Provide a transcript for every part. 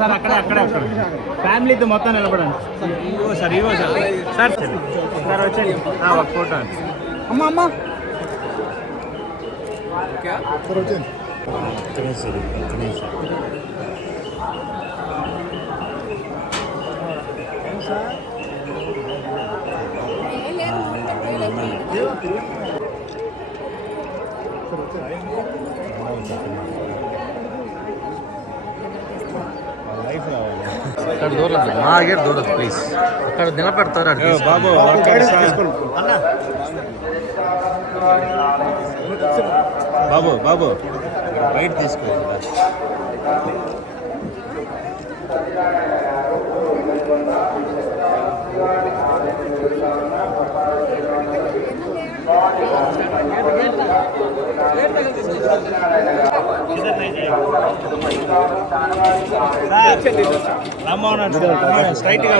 Sir అక్కడే ఫ్యామిలీతో మొత్తం నిలబడండి. ఇవో సార్ సార్ సార్ వచ్చేయండి. ఒక ఫోటో అమ్మ సార్ వచ్చేయండి. అక్కడ దూరదు మా దగ్గర దూరదు ప్లీజ్ అక్కడ నిలబెడతారు బాబు బాబు బాబు బయట తీసుకో. స్ట్రైట్ గా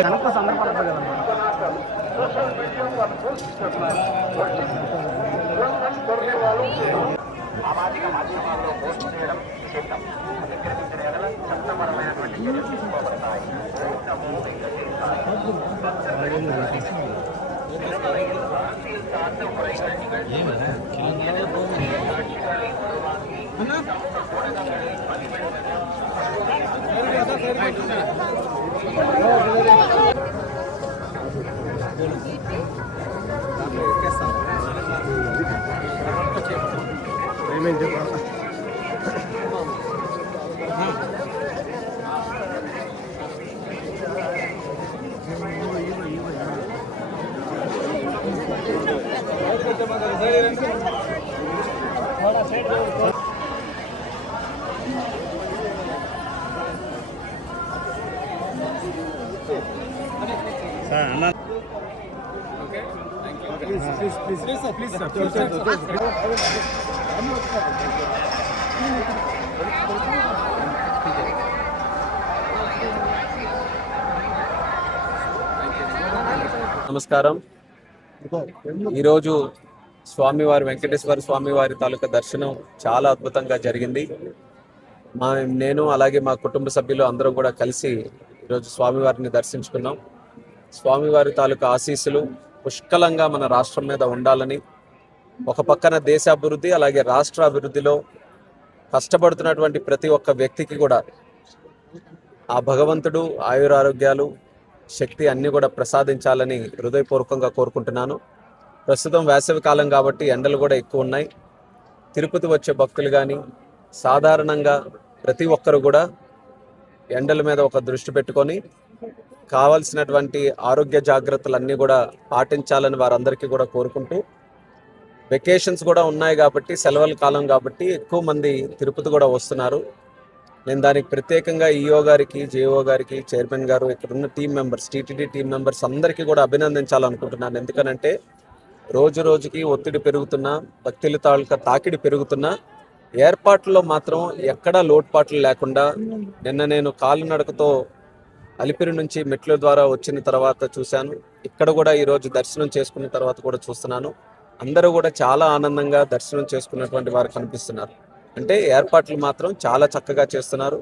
సామాజిక మాధ్యమాల్లో పోస్ట్ చేయడం నిషిద్ధం. అతిక్రమించిన ఎడల చట్టపరమైనటువంటి చర్యలు తీసుకోబడతాయి. నమస్కారం. ఈరోజు స్వామివారి వెంకటేశ్వర స్వామివారి తాలూకా దర్శనం చాలా అద్భుతంగా జరిగింది. నేను అలాగే మా కుటుంబ సభ్యులు అందరం కూడా కలిసి ఈరోజు స్వామివారిని దర్శించుకున్నాం. స్వామివారి తాలూకా ఆశీస్సులు పుష్కలంగా మన రాష్ట్రం మీద ఉండాలని, ఒక పక్కన దేశాభివృద్ధి అలాగే రాష్ట్ర అభివృద్ధిలో కష్టపడుతున్నటువంటి ప్రతి ఒక్క వ్యక్తికి కూడా ఆ భగవంతుడు ఆయురారోగ్యాలు శక్తి అన్నీ కూడా ప్రసాదించాలని హృదయపూర్వకంగా కోరుకుంటున్నాను. ప్రస్తుతం వేసవి కాలం కాబట్టి ఎండలు కూడా ఎక్కువ ఉన్నాయి. తిరుపతి వచ్చే భక్తులు కానీ సాధారణంగా ప్రతి ఒక్కరు కూడా ఎండల మీద ఒక దృష్టి పెట్టుకొని కావాల్సినటువంటి ఆరోగ్య జాగ్రత్తలన్నీ కూడా పాటించాలని వారందరికీ కూడా కోరుకుంటూ, వెకేషన్స్ కూడా ఉన్నాయి కాబట్టి సెలవుల కాలం కాబట్టి ఎక్కువ మంది తిరుపతి కూడా వస్తున్నారు. నేను దానికి ప్రత్యేకంగా ఈఓ గారికి, జేఓ గారికి, చైర్మన్ గారు, ఇక్కడ ఉన్న team members, TTD team members అందరికీ కూడా అభినందించాలనుకుంటున్నాను. ఎందుకనంటే రోజు రోజుకి ఒత్తిడి పెరుగుతున్నా, భక్తుల తాలూకా తాకిడి పెరుగుతున్నా, ఏర్పాట్లలో మాత్రం ఎక్కడా లోటుపాట్లు లేకుండా నిన్న నేను కాలినడకతో అలిపిరి నుంచి మెట్ల ద్వారా వచ్చిన తర్వాత చూశాను. ఇక్కడ కూడా ఈరోజు దర్శనం చేసుకున్న తర్వాత కూడా చూస్తున్నాను. అందరూ కూడా చాలా ఆనందంగా దర్శనం చేసుకున్నటువంటి వారు కనిపిస్తున్నారు. అంటే ఏర్పాట్లు మాత్రం చాలా చక్కగా చేస్తున్నారు.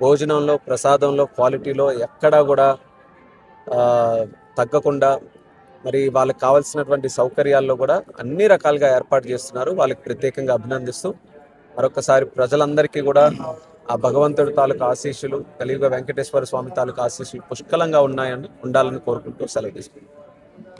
భోజనంలో, ప్రసాదంలో, క్వాలిటీలో ఎక్కడా కూడా తగ్గకుండా మరి వాళ్ళకి కావాల్సినటువంటి సౌకర్యాల్లో కూడా అన్ని రకాలుగా ఏర్పాటు చేస్తున్నారు. వాళ్ళకి ప్రత్యేకంగా అభినందిస్తూ మరొకసారి ప్రజలందరికీ కూడా ఆ భగవంతుడి తాలూకు ఆశీస్సులు, కలియుగ వెంకటేశ్వర స్వామి తాలూకు ఆశీస్సులు పుష్కలంగా ఉండాలని కోరుకుంటూ సెలవు తీసుకుంటాం.